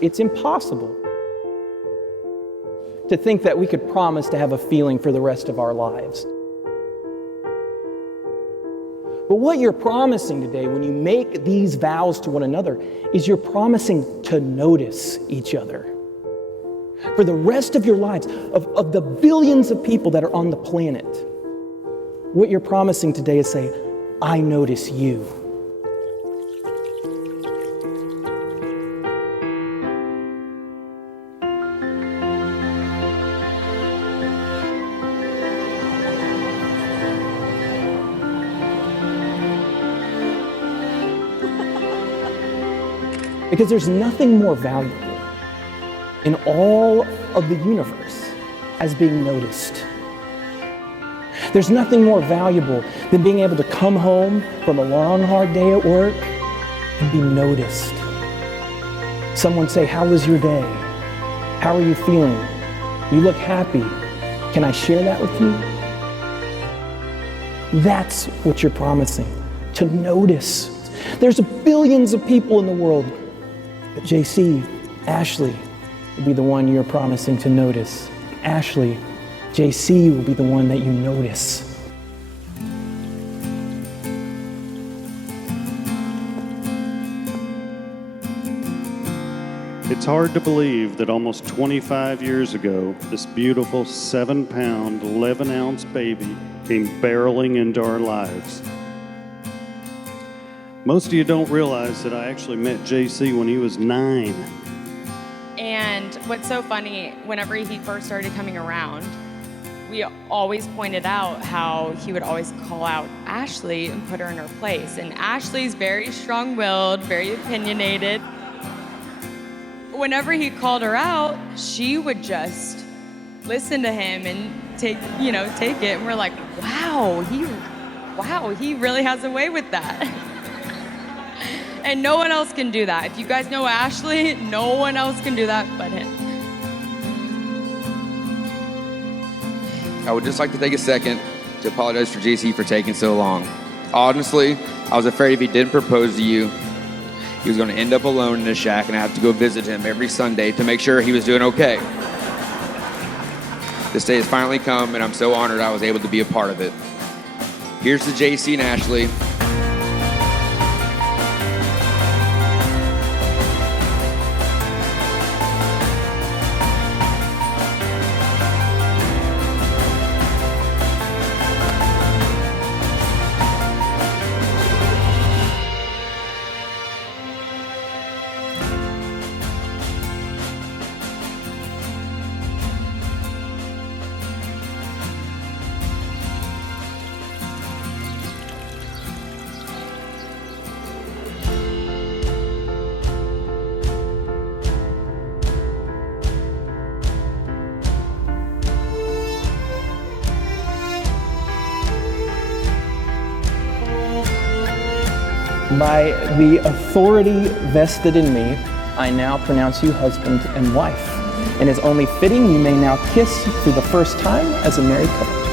it's impossible to think that we could promise to have a feeling for the rest of our lives. But what you're promising today when you make these vows to one another is you're promising to notice each other. For the rest of your lives, of the billions of people that are on the planet, what you're promising today is say, I notice you. Because there's nothing more valuable in all of the universe as being noticed. There's nothing more valuable than being able to come home from a long, hard day at work and be noticed. Someone say, how was your day? How are you feeling? You look happy. Can I share that with you? That's what you're promising, to notice. There's billions of people in the world, but JC, Ashley, will be the one you're promising to notice. Ashley, JC will be the one that you notice. It's hard to believe that almost 25 years ago, this beautiful 7-pound, 11-ounce baby came barreling into our lives. Most of you don't realize that I actually met JC when he was 9. And what's so funny, whenever he first started coming around, we always pointed out how he would always call out Ashley and put her in her place. And Ashley's very strong-willed, very opinionated. Whenever he called her out, she would just listen to him and take it. And we're like, wow, he really has a way with that. And no one else can do that. If you guys know Ashley, no one else can do that but him. I would just like to take a second to apologize for JC for taking so long. Honestly, I was afraid if he didn't propose to you, he was going to end up alone in a shack and I have to go visit him every Sunday to make sure he was doing okay. This day has finally come and I'm so honored I was able to be a part of it. Here's to JC and Ashley. By the authority vested in me, I now pronounce you husband and wife. And as only fitting, you may now kiss for the first time as a married couple.